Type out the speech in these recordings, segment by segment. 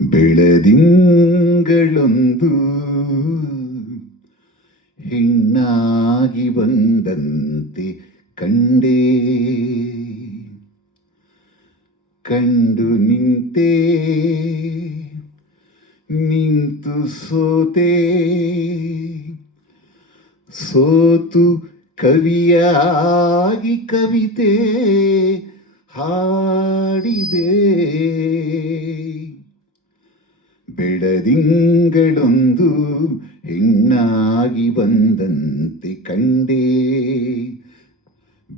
ಬೆಳದಿಂಗಳೊಂದು ಹೆಣ್ಣಾಗಿ ಬಂದಂತೆ ಕಂಡೇ, ಕಂಡು ನಿಂತೆ, ನಿಂತು ಸೋತೆ, ಸೋತು ಕವಿಯಾಗಿ ಕವಿತೆ ಹಾಡಿದೆ. ಬೆಳದಿಂಗಳೊಂದು ಹೆಣ್ಣಾಗಿ ಬಂದಂತೆ ಕಂಡೇ,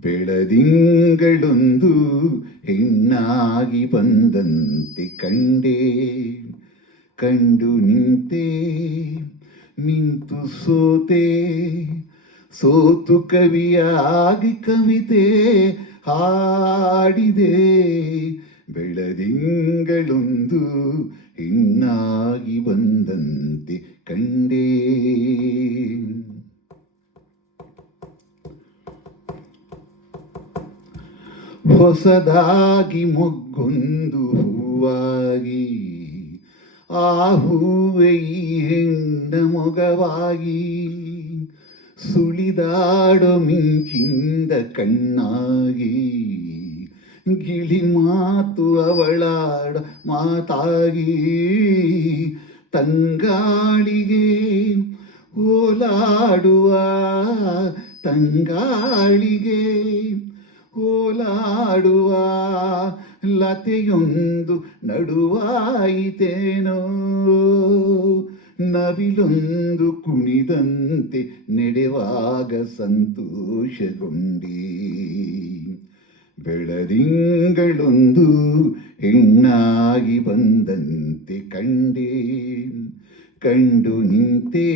ಬೆಳದಿಂಗಳೊಂದು ಹೆಣ್ಣಾಗಿ ಬಂದಂತೆ ಕಂಡೇ, ಕಂಡು ನಿಂತೆ, ನಿಂತು ಸೋತೆ, ಸೋತು ಕವಿಯಾಗಿ ಕವಿತೆ ಹಾಡಿದೆ. ಬೆಳದಿಂಗಳೊಂದು ಹೆಣ್ಣಾಗಿ ಬಂದಂತೆ ಕಂಡೇ. ಹೊಸದಾಗಿ ಮೊಗ್ಗೊಂದು ಹೂವಾಗಿ, ಆ ಹೂವೇ ಈ ಹೆಣ್ಣ ಮೊಗವಾಗಿ, ಸುಳಿದಾಡೋ ಮಿಂಚಿಂದ ಕಣ್ಣಾಗಿ, ಗಿಳಿ ಮಾತು ಅವಳಾಡ ಮಾತಾಗಿ, ತಂಗಾಳಿಗೆ ಓಲಾಡುವ ತಂಗಾಳಿಗೆ ಓಲಾಡುವ ಲತೆಯೊಂದು ನಡುವಾಯಿತೇನೋ, ನವಿಲೊಂದು ಕುಣಿದಂತೆ ನಡೆವಾಗ ಸಂತೋಷಗೊಂಡಿ. ಬೆಳದಿಂಗಳೊಂದು ಹೆಣ್ಣಾಗಿ ಬಂದಂತೆ ಕಂಡೇ, ಕಂಡು ನಿಂತೆ,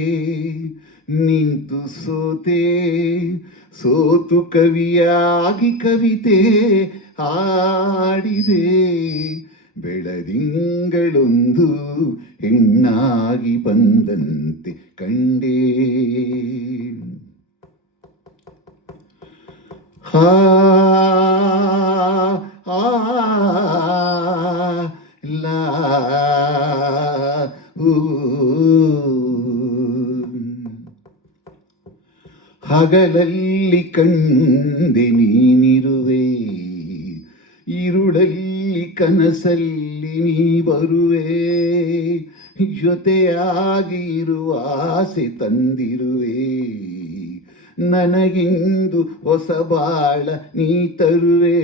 ನಿಂತು ಸೋತೆ, ಸೋತು ಕವಿಯಾಗಿ ಕವಿತೆ ಹಾಡಿದೆ. ಬೆಳದಿಂಗಳೊಂದು ಹೆಣ್ಣಾಗಿ ಬಂದಂತೆ ಕಂಡೇ. ಹಾ ಲಾ ಹಗಲಲ್ಲಿ ಕಂಡೆ ನೀನಿರುವೆ, ಇರುಳಲ್ಲಿ ಕನಸಲ್ಲಿ ನೀ ಬರುವೆ, ಜೊತೆಯಾಗಿ ಇರುವ ಆಸೆ ತಂದಿರುವೆ, ನನಗಿಂದು ಹೊಸ ಬಾಳ ನೀ ತರುವೆ.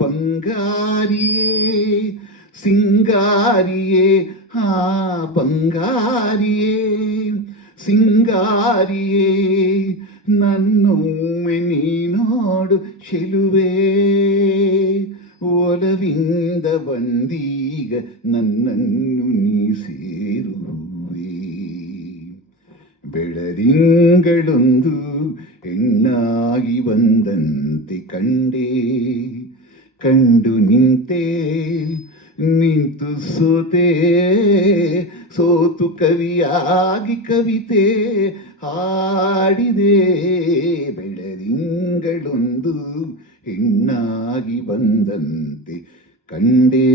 ಬಂಗಾರಿಯೇ ಸಿಂಗಾರಿಯೇ, ಬಂಗಾರಿಯೇ ಸಿಂಗಾರಿಯೇ, ನನ್ನೊಮ್ಮೆ ನೀನೋಡು ಚೆಲುವೆ, ಒಲವಿಂದ ಬಂದೀಗ ನನ್ನನ್ನು ನೀ ಸೇರುವೆ. ಬೆಳದಿಂಗಳೊಂದು ಹೆಣ್ಣಾಗಿ ಬಂದಂತೆ ಕಂಡೇ, ಕಂಡು ನಿಂತೆ, ನಿಂತು ಸೋತೆ, ಸೋತು ಕವಿಯಾಗಿ ಕವಿತೆ ಹಾಡಿದೆ. ಬೆಳದಿಂಗಳೊಂದು ಹೆಣ್ಣಾಗಿ ಬಂದಂತೆ ಕಂಡೇ.